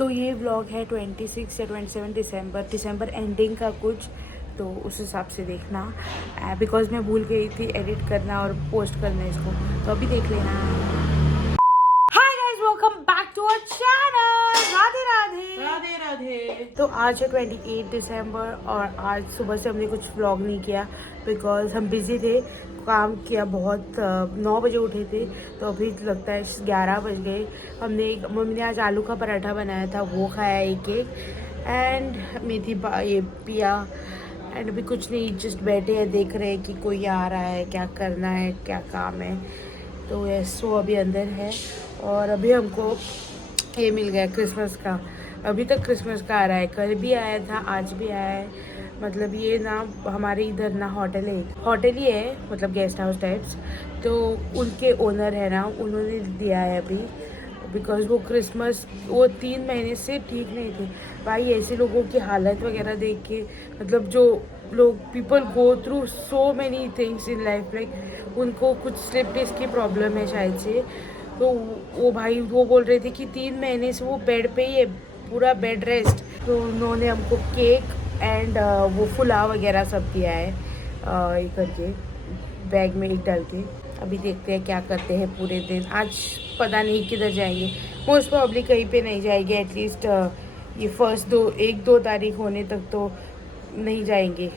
तो ये व्लॉग है 26 या 27 दिसंबर एंडिंग का कुछ, तो उस हिसाब से देखना। बिकॉज मैं भूल गई थी एडिट करना और पोस्ट करना इसको, तो अभी देख लेना। Hi guys, welcome back to our channel. Radhe Radhe Radhe Radhe. तो आज है 28 दिसंबर और आज सुबह से हमने कुछ व्लॉग नहीं किया बिकॉज हम बिज़ी थे, काम किया बहुत। 9 बजे उठे थे तो अभी लगता है 11 बज गए। मम्मी ने आज आलू का पराठा बनाया था, वो खाया एक एंड मेथी ये पिया। एंड अभी कुछ नहीं, जस्ट बैठे हैं, देख रहे हैं कि कोई आ रहा है, क्या करना है, क्या काम है। तो वो अभी अंदर है और अभी हमको ये मिल गया क्रिसमस का। अभी तक क्रिसमस का आ रहा है, कल भी आया था, आज भी आया है। मतलब ये ना हमारे इधर ना होटल ही है, मतलब गेस्ट हाउस टाइप्स। तो उनके ओनर है ना, उन्होंने दिया है अभी, बिकॉज वो क्रिसमस वो 3 महीने से ठीक नहीं थे भाई। ऐसे लोगों की हालत वगैरह देख के, मतलब जो लोग people go through so many things in life, like उनको कुछ स्लिप डिस्क की प्रॉब्लम है शायद से। तो वो भाई वो बोल रहे थे कि 3 महीने से वो बेड पे ही है, पूरा बेड रेस्ट। तो उन्होंने हमको केक एंड वो फुला वगैरह सब दिया है, ये करके बैग में एक डाल के। अभी देखते हैं क्या करते हैं पूरे दिन। आज पता नहीं किधर जाएंगे, मोस्ट प्रॉब्ली कहीं पे नहीं जाएंगे। एटलीस्ट ये फर्स्ट 1-2 तारीख होने तक तो नहीं जाएंगे।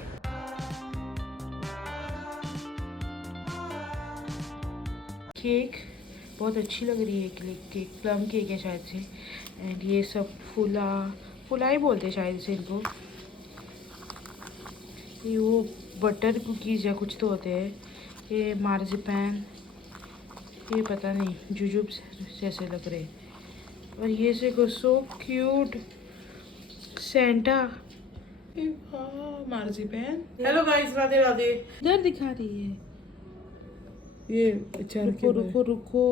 केक बहुत अच्छी लग रही है, केक प्लम केक है शायद से। एंड ये सब फुला ही बोलते हैं शायद से इनको। ये वो बटर कुकीज़ या कुछ तो होते हैं। ये मार्जिपैन, ये पता नहीं, जुजुब जैसे लग रहे। और ये से को so cute Santa, marzipan. Hello guys, Radhe Radhe. इधर दिखा रही है। ये रुको रुको रुको,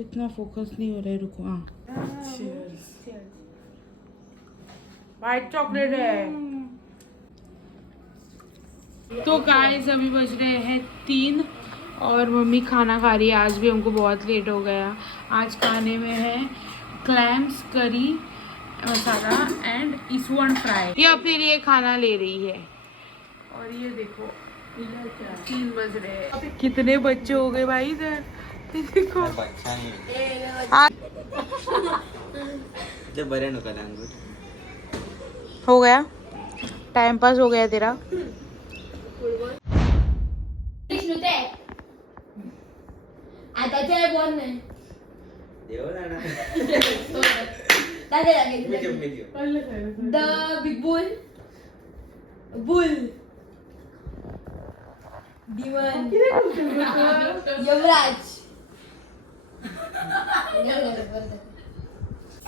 इतना फोकस नहीं हो रहा है, रुको। हाँ, व्हाइट चॉकलेट है। तो गाइस अभी बज रहे हैं 3 और मम्मी खाना खा रही है। आज भी हमको बहुत लेट हो गया। आज खाने में है क्लैम्स करी मसाला एंड इसवण फ्राई। ये अपने लिए खाना ले रही है। और ये देखो 3 बज रहे हैं। कितने बच्चे हो गए भाई इधर, देखो। बच्चा नहीं जब बरे नुका हो गया, टाइम पास हो गया तेरा। आताच्या बोल नाही द बिग बुल दिवन Yamraj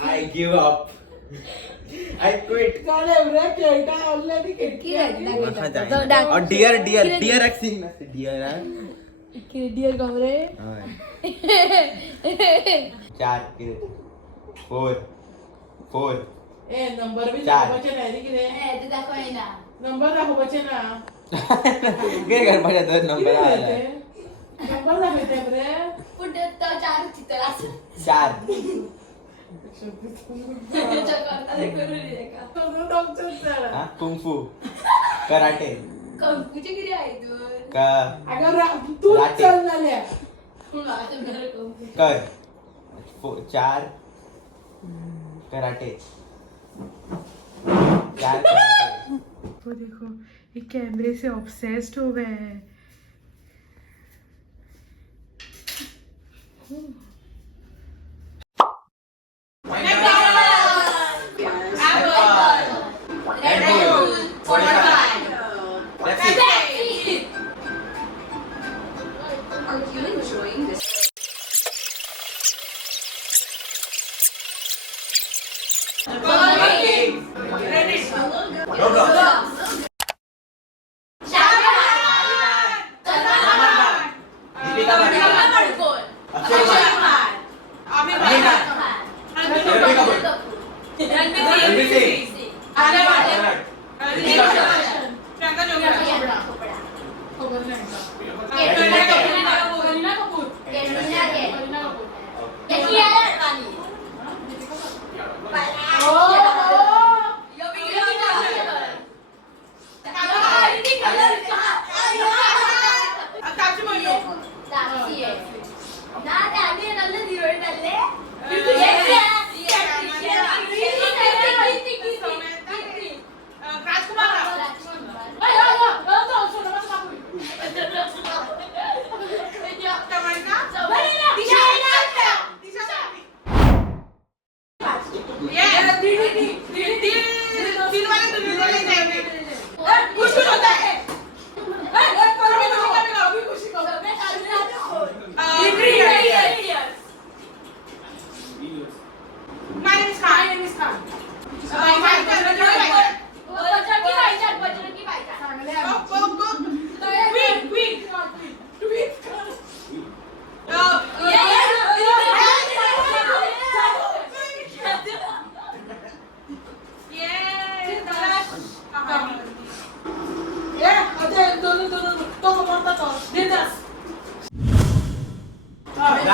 I give up. I quit. और डियर एक्सिंग नसते डियर कमरे 4 ए नंबर भी चार. दाखवायचे नाही रे किरे. ते दाखवायला नंबर दाखवायचे ना. काय करपाचे दोन नंबर आला नंबर दाखवायचे रे. पुढे तो 4 चित्र असं 4 करता करू दे का तो डॉक्टर सर. हा कुंफू कराटे कंकुचे किती आहे तू का अगं तू राटे. चल नाल्या. आता मेरे कंकु कर 4 कराटे 4 कराटे. वो देखो, ये कैमरे से ऑब्सेस्ड हो गए हैं।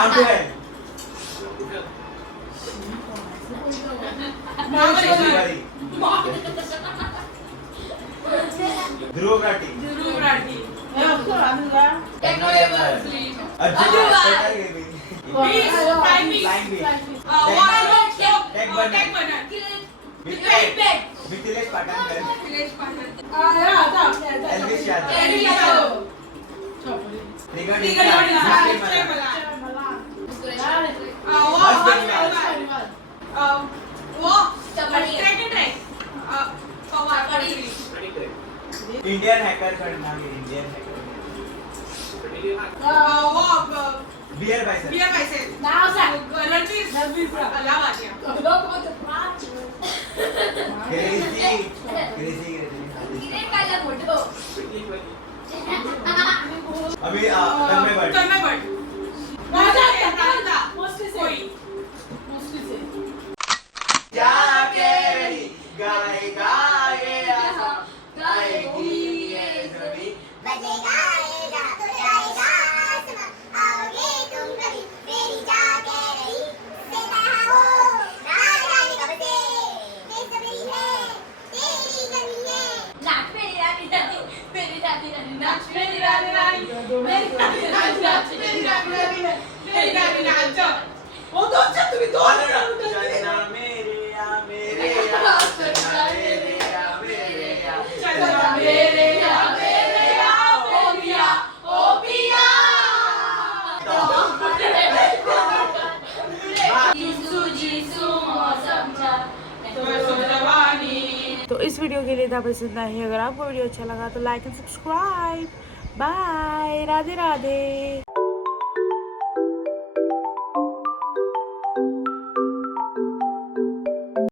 Count to 10. Shrivari. Dhruv Rathi. हे उसको आने जा Arjun. Flying bee. Tech Bhanan. Mithilesh Patankar. Elvis Yadav. Nigadika. Indian hacker का नाम है Indian hacker. Beer Bison. Crazy. अभी तन्मय भट्ट. जाके गाएगा ये आसमां, गाएगी ये ज़मीं. बजेगा आएगा तो जाएगा आसमां, आओगे तुम कभी मेरी जाके रही से कहा हो रात रानी कब से बेसब्री है तेरी कमी है नाच मेरी रानी रानी मेरी रानी रानी नाच मेरी रानी रानी मेरी रानी रानी नाच मेरी रानी रानी मेरी रानी नाच चलना मेरे या मेरे या चलना मेरे या मेरे या चलना मेरे या ओ पिया जीसू मौसम जा तो इस वीडियो के लिए था बस इतना ही। अगर आपको वीडियो अच्छा लगा तो like and subscribe. Bye, Radhe Radhe.